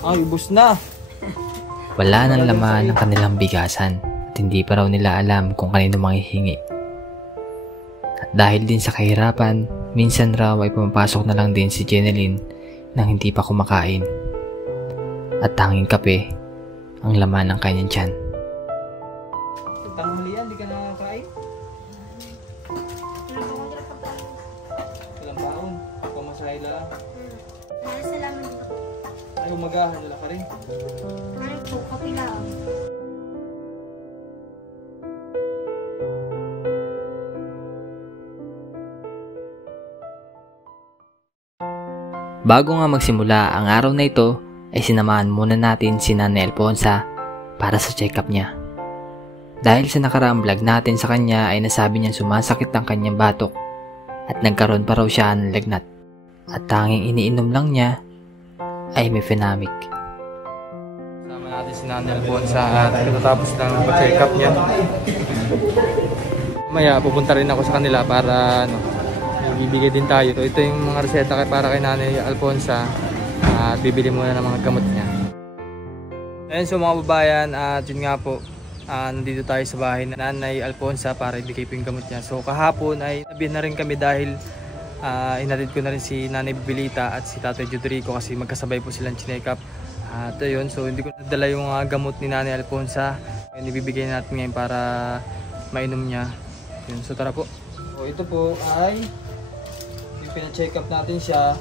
Ay, ubos na. Wala nang laman ng kanilang bigasan at hindi pa raw nila alam kung kanino manghihingi. At dahil din sa kahirapan, minsan raw ay pumapasok na lang din si Jeneline nang hindi pa kumakain. At tanging kape ang laman ng kanyang tiyan. Tanghalian, di ka nakakain? Walang baon. Pamasahe lang. Salamat po. Ay, umagahan nila ka rin. Ano po, kape lang. Bago nga magsimula ang araw na ito, ay sinamahan muna natin si Nanay Alfonsa para sa check-up niya. Dahil sa nakaraang vlog natin sa kanya ay nasabi niyang sumasakit ang kanyang batok at nagkaroon pa raw siya ng lagnat. At tanging iniinom lang niya ay Mefenamic. Sama natin si Nanay Alfonsa at katatapos lang ng check-up niya. Maya pupunta rin ako sa kanila para bibigay din tayo. Ito yung mga reseta para kay Nanay Alfonsa at bibili muna ng mga gamot niya. Ayun, so mga babayan, at yun nga po, nandito tayo sa bahay na Nanay Alfonsa para ibigay po yung gamot niya. So kahapon ay nabihan na rin kami dahil inatid ko na rin si Nanay Bibilita at si Tatay Judrico kasi magkasabay po silang chinek-up. At yun, so hindi ko nadala yung gamot ni Nanay Alfonsa. Yun, ibibigay natin ngayon para mainom niya. Yun, so tara po. So ito po ay yung pina-check up natin siya.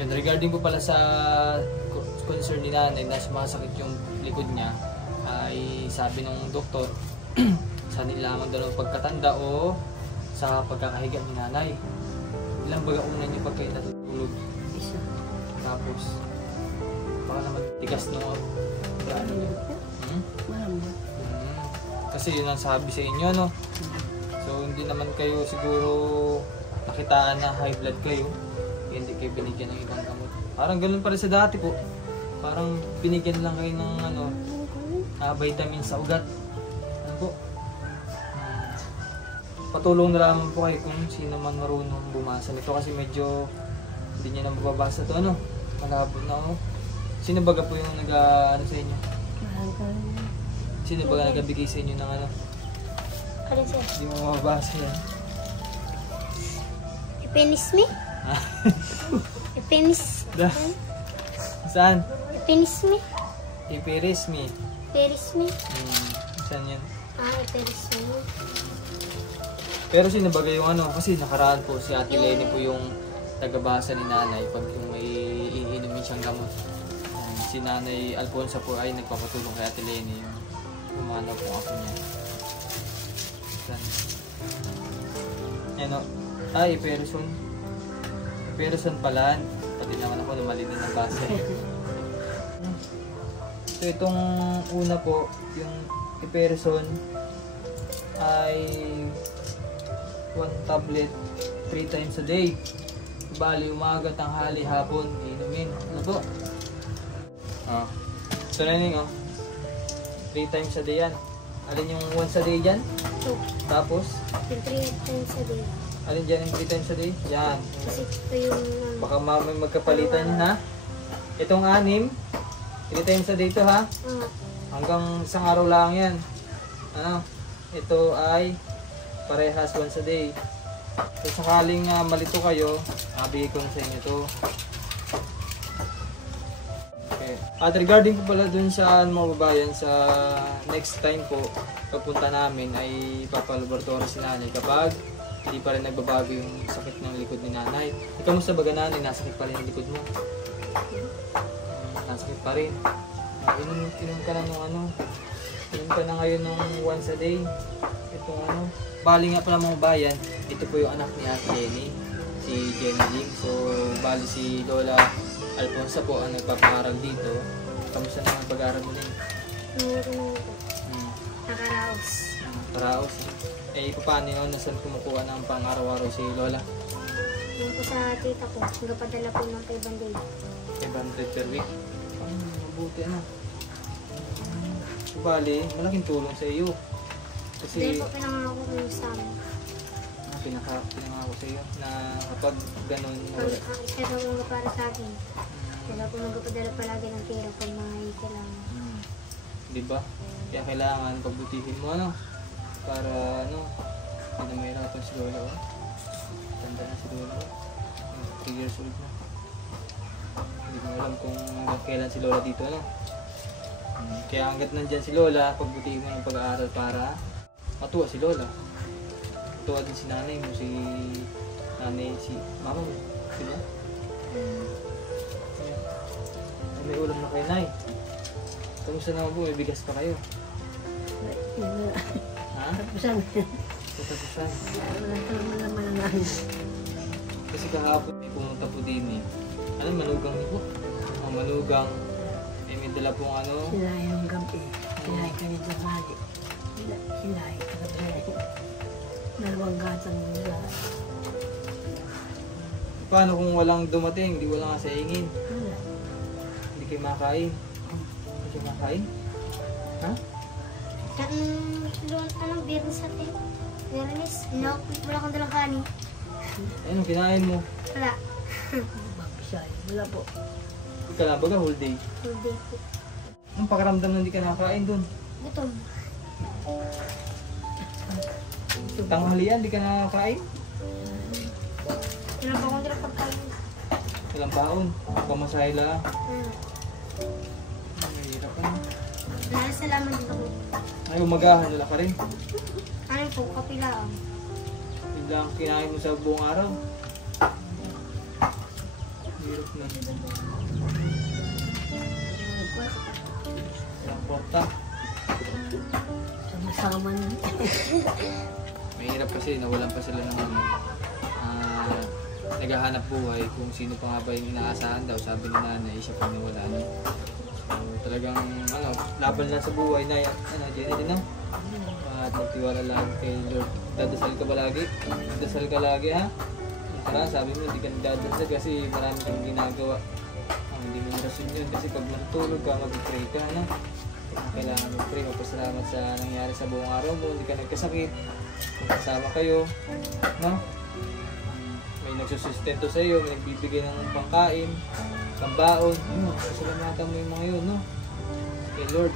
Yun, regarding po pala sa concern ni Nanay na sumasakit yung likod niya, ay sabi ng doktor sa nilamang daw ng pagkatanda o sa pagkakahiga ni Nanay. Ilang baga una niyo pag kayo natutulog? Isa. Tapos baka naman tigas no? Ano yun? Malambot. Kasi yun ang sabi sa inyo, no? So hindi naman kayo siguro nakitaan na high blood kayo, hindi kayo binigyan ng ibang gamot. Parang ganun pa rin sa dati po. Parang binigyan lang kayo ng vitamin sa ugat. Ano po? Patulong na lamang po kayo kung sino man marunong bumasa nito kasi medyo hindi niya na mababasa to, ano? Malabo na, oh. Sino baga po yung ano sa inyo? Sino baga nagbigay sa inyo ng ano? Ano siya? Hindi mo mababasa yan. Ipenis me? Ipenis. Saan? Ipenis me? Ipiris me. Ipenis me? Saan yan? Ipenis me. Pero sino bagay yung ano? Kasi nakaraan po si Ate Lenny po yung tagabasa ni Nanay pag yung may iinumin siyang gamot. Si Nanay Alfonsa po ay nagpapatulong kay Ate Lenny yung umano po ako niya. Saan? Yan o. Iperson. Iperson pala. Pati naman ako lumali din ng basa. So itong una po, yung Iperson ay 1 tablet 3 times a day. Bali, umaga, tanghali, hapon, inumin. Ano po? So naning 3 times a day yan. Alin yung once a day dyan? 2. Tapos? Yung 3 times a day. Alin dyan yung 3 times a day? Yan. Kasi ito yung... Baka may magkapalitan yun, ha? Itong 6, 3 times a day ito, ha? Hanggang isang araw lang yan. Ano? Ito ay parehas once a day. So sakaling malito kayo, bigay ko na sa inyo ito. Okay. At regarding po pala dun sa mga babayan, sa next time po, pagpunta namin ay papalaboratory si Nanay kapag hindi pa rin nagbabago yung sakit ng likod ni Nanay. Kamusta baga Nanay? Nasakit pa rin ang likod mo? Nasakit pa rin. Inom ka na nung ano? Inom ka na ngayon nung once a day. Itong ano? Bali nga pala mga bayan, ito po yung anak ni Ate Lenny, si Jenny Ling. So bali si Lola Alfonsa po ang nagpapangaral dito. Kamusta naman pag-aaral mo din? Nakaraos. Paraos. Paano yun? Nasaan kumukuha ng pang-araw-araw si Lola? Yung po sa tita ko, nagpadala po ng 500 per week. Mabuti ano. So bali, malaking tulong sa iyo. Kasi Dahil po pinangako ko sa amin. pinangako sa iyo na kapag ganun Siya daw para sa akin. Wala po magpapadala palagi ng pera pag may kailangan. Di ba? Kaya kailangan pagbutihin mo, ano? Para, ano, hindi na mahirapan si Lola, oh. Tanda na si Lola, oh. 3 years old na. Hindi mo alam kung hanggang kailan si Lola dito, ano? Kaya hanggat nandyan si Lola, pagbutihin mo ng pag-aaral para matuwa si Lola. Matuwa din si nanay mo, si mama mo. Diba? Ay, may ulam na kayo, Nay. Kamusta naman po? May bigas pa kayo? Ha? Tapusan. Tatapusan. Wala naman ang ano. Kasi kahapon may pumunta po din eh. Ano, manugang niyo po? Manugang. Eh, may dala pong ano. Silay yung gabi. Silay ka nito mali. Silay ka na ba? Dalawang gatang nila. Paano kung walang dumating? Di wala nga sa ingin. Wala. Hindi kayo makain. Hindi kayo makain? Ha? Anong biyernes natin? Biyernes? No, wala akong dalang kanin. Anong kinain mo? Wala. Mabisay. Wala po. Hindi ka na baga whole day. Full day po. Anong pakaramdam na hindi ka nakain dun? Gutom. Tanghalian, hindi ka nakakain? Wala pa akong dalang pagkain. Ilang baon? Pamasahe lang. Mahirap ka na. Salamat dito po. Ay, umagahan, wala ka rin. Ano po, kapilaan. Biglang kinain mo sa buong araw. Hirap na. Ilang porta. Sama-sama na. Mahirap kasi nawalan pa sila ng naghahanap buhay kung sino pa nga ba yung inaasahan daw. Sabi ni nanay, siya pa nawala niya. So, talagang laban lang sa buhay na Jenny din, no? At magtiwala lang kay Lord. Dadasal ka ba lagi? Dadasal ka lagi, ha? Tara, sabi mo, hindi ka nagdadasal kasi marami kang ginagawa. Hindi mo rason yun kasi pag matulog ka, mag-pray ka, no? Kailangan mag-pray, magpasalamat sa nangyari sa buong araw mo, hindi ka nagkasakit, kasama kayo, no? May nagsusustento sa iyo, may nagbibigay ng pangkain, pambaon, pasalamatan mo yung mga yun, no? Kay Lord,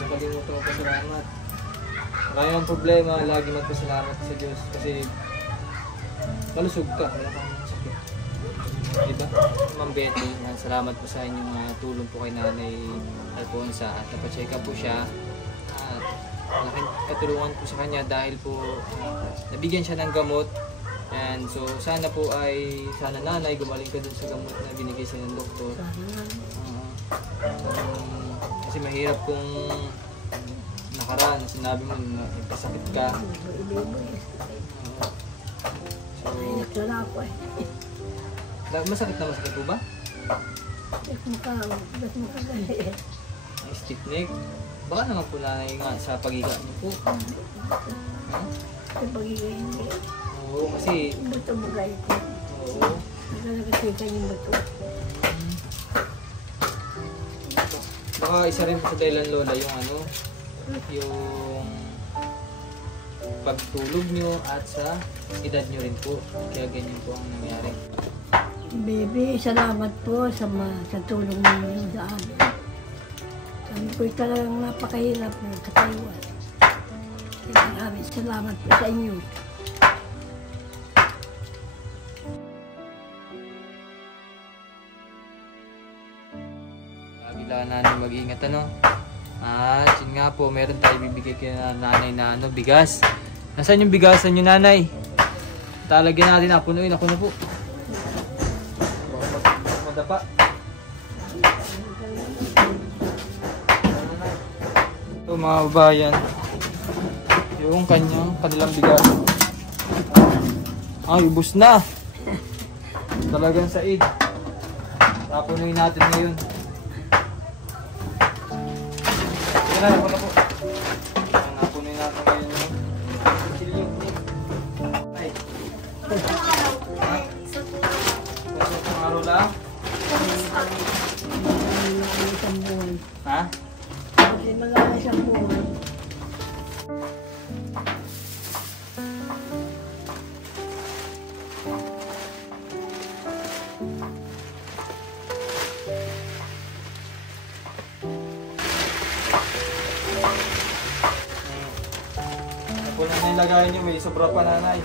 nakalimutan mo pasalamat. Marami ang problema, lagi magpasalamat sa Diyos kasi malusog ka, wala kang sakit. Diba? Ma'am Betty, salamat po sa inyong tulong po kay Nanay Alfonsa at napacheck up po siya at malaking katulungan po sa kanya dahil po nabigyan siya ng gamot. And so sana po sana nanay gumaling ka dun sa gamot na binigay sa ng doktor. Kasi mahirap kung nakaraan, sinabi mo na nagkasakit ka. Masakit po ba? Ang stiff neck? Baka naman po nanay nga sa pagiga niyo po. Sa pagiga hindi. Oo, kasi... Buto bugay ko. Oo. Nagkakasikan yung buto. Baka isa rin po sa dahilan lola yung pagtulog nyo at sa edad nyo rin po. Kaya ganyan po ang nangyari. Baby, salamat po sa tulong ninyo sa amin. Kami po'y talagang napakahirap ng katayuan. Maraming salamat po sa inyo. Kailangan natin mag-ingat At yun nga po, meron tayo bibigay kay nanay na bigas. Nasaan yung bigasan nyo nanay? Talagyan natin punuin ako na po. Madapa. Ito mga babayan, yung kanilang bigas. Ubus na. Talagang said. Tapunuin natin ngayon. Kaya na po. Napunin natin ngayon. Ay. Isang araw lang? Isang buwan. Ha? Kasi magkala isang buwan. Wala na yung lagayan nyo, may sobra pa nanay.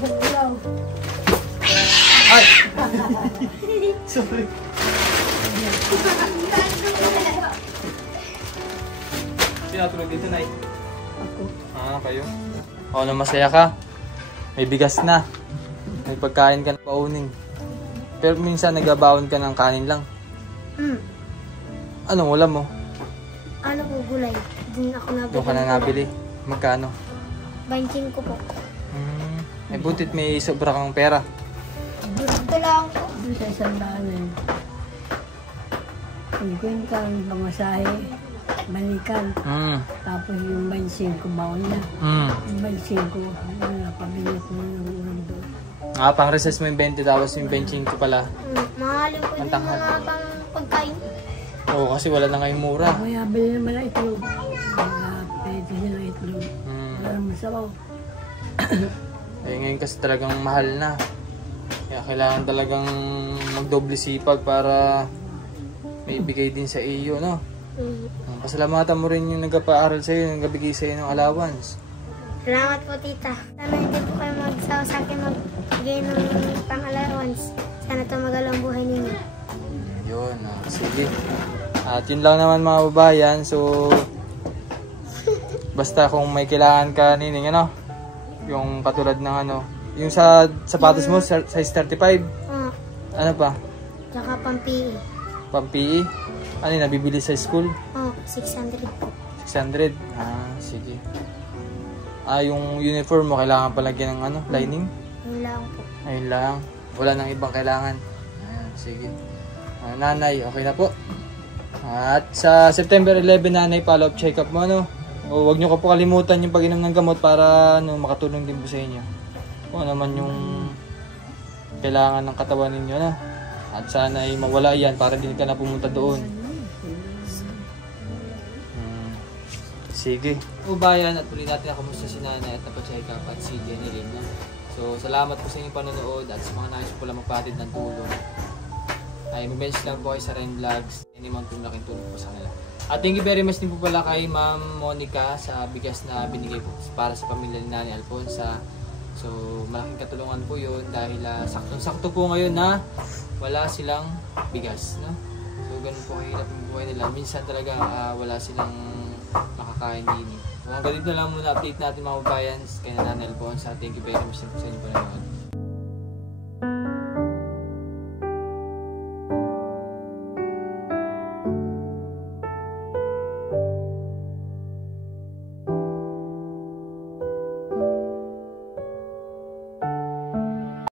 Hello. Ay! Sorry. Sinatulog dito, Nay? Ako. Ah, kayo? O, na masaya ka? May bigas na. May pagkain ka na pauning. Pero minsan nagbabaon ka ng kanin lang. Anong ulam mo? Ano po, gulay? Doon ako nabili. Doon ka na nabili. Magkano? 25 ko po. May butit may sobra kang pera. Ito lang po. Doon sa isang daan eh. Pagkuhin ka ang pamasahe, balikan. Tapos yung 25 baon na. Yung 25, wala, pabili ko ng ulam doon. Ah, pang recess mo yung 20 tapos yung 25 pala. Mahalin ko Ang din tanghal. mga pang pagkain. Oo, kasi wala na ngayong mura. Kaya bili naman ang itlog. Pwede siya ng itlog. Wala naman sabaw. Eh, ngayon kasi talagang mahal na. Kaya kailangan talagang magdoble sipag para may ibigay din sa iyo, no? Pasalamatan mo rin yung nagpapaaral sa iyo, nagbigay sa iyo ng allowance. Salamat po, tita. Sana hindi po kayo magsawa sa akin magbigay ng pang-allowance. Sana tumagal ang buhay ninyo. Yun, sige. At yun lang naman mga babayan. So, basta kung may kailangan ka, Nining, ano? Yung katulad ng ano, yung sa sapatos mo, size 35. Ano pa? Tsaka pang-PE. Pang-PE? Ano yung nabibili sa school? 600 po. 600? Ah, sige. Ah, yung uniform mo, kailangan palagyan ng ano, lining? Yun lang po. Ayun lang. Wala nang ibang kailangan. Ayan, sige. Nanay, okay na po. At sa September 11, nanay, follow-up check-up mo, ano? O, huwag nyo ko po kalimutan yung pag-inom ng gamot para ano, makatulong din po sa inyo. Kung ano naman yung kailangan ng katawan ninyo, no? At sana ay mawala yan para din ka na pumunta doon. Sige. Ubayan at uli natin na kumusta si nanay at napacheck up at si Jenny rin. No? So, salamat po sa inyong panonood at sa mga nais po lang magpatid ng tulong. Ay, mag-message lang po kayo sa Rain Vlogs. Any man po laking tulong po sa kanila. At thank you very much din po pala kay Ma'am Monica sa bigas na binigay po para sa pamilya ni Nanay Alfonsa. So, malaking katulungan po yun dahil saktong-sakto po ngayon na wala silang bigas. No? So, ganun po kahirap yung buhay nila. Minsan talaga wala silang makakain din. So, hanggang dito na lang muna update natin mga babayans kay Nanay Alfonsa. Thank you very much din po sa inyong panonood.